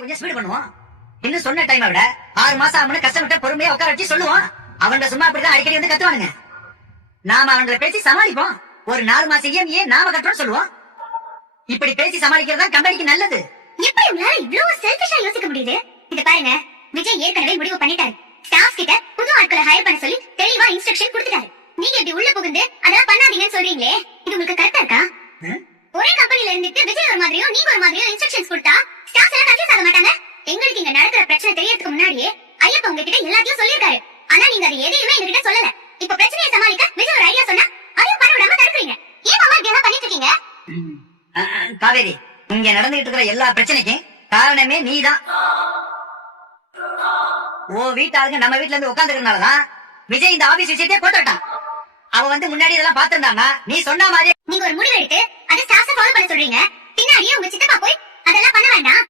கொஞ்சம் ஸ்பீட் பண்ணுவோம். இன்னும் சொன்ன டைமை விட 6 மாசம் ஆகும்னு கஷ்டப்பட்ட பொறுமையா உட்கார வச்சு சொல்லுவோம். அவங்க சும்மா அப்படிதான் அடிக்கடி வந்து கத்துவானுங்க. நாம அவங்களை பேசி சமாளிப்போம். ஒரு 4 மாசம் இஎம்ஐ நாம கட்டுறோம் சொல்லுவோம். இப்படி பேசி சமாளிக்கிறதா கம்பெனிக்கு நல்லது. எப்படி உங்களால இவ்ளோ செல்ஃபிஷா யோசிக்க முடியுது? இது பாருங்க, விஜய் ஏற்கனவே முடிவு பண்ணிட்டாரு. ஸ்டாஃப் கிட்ட புது ஆட்களை ஹையர் பண்ண சொல்லி தெளிவா இன்ஸ்ட்ரக்ஷன் கொடுத்துட்டாரு. நீங்க இப்படி உள்ள புகுந்து அதெல்லாம் பண்ணாதீங்கன்னு சொல்றீங்களே, இது உங்களுக்கு கரெக்டா இருக்கா? ஒரே கம்பெனில இருந்துட்டு விஜய் ஒரு மாதிரியும் நீங்க ஒரு மாதிரியும் இன்ஸ்ட்ரக்ஷன்ஸ் கொடுத்தா ஸ்டாஃப் எல்லாம் கன்ஃபியூஸ் ஆக மாட்டாங்க? எங்களுக்கு இங்க நடக்கிற பிரச்சனை தெரியறதுக்கு முன்னாடியே ஐயப்ப உங்ககிட்ட எல்லாத்தையும் சொல்லிருக்காரு. ஆனா நீங்க அது எதையுமே எங்ககிட்ட சொல்லல. இப்ப பிரச்சனையை சமாளிக்க விஜய் ஒரு ஐடியா சொன்னா அதையும் பண்ண விடாம தடுக்கிறீங்க. ஏன் மாமா இப்படி எல்லாம் பண்ணிட்டு இருக்கீங்க? காவேரி, இங்க நடந்துகிட்டு இருக்கிற எல்லா பிரச்சனைக்கும் காரணமே நீதான். ஓ வீட்டாளுங்க நம்ம வீட்டுல இருந்து உட்காந்துருக்கனாலதான் விஜய் இந்த ஆபீஸ் விஷயத்தையே போட்டுட்டான். அவன் வந்து முன்னாடி இதெல்லாம் பாத்துருந்தானா நீ சொன்ன மாதிரி நீங்க ஒரு முடிவு எடுத்து அதை ஸ்டாஃப் ஃபாலோ பண்ண சொல்றீங்க. பின்னாடியே உங்க சித்தப்பா போய் அதெல்லாம் பண்ண வேண்டாம்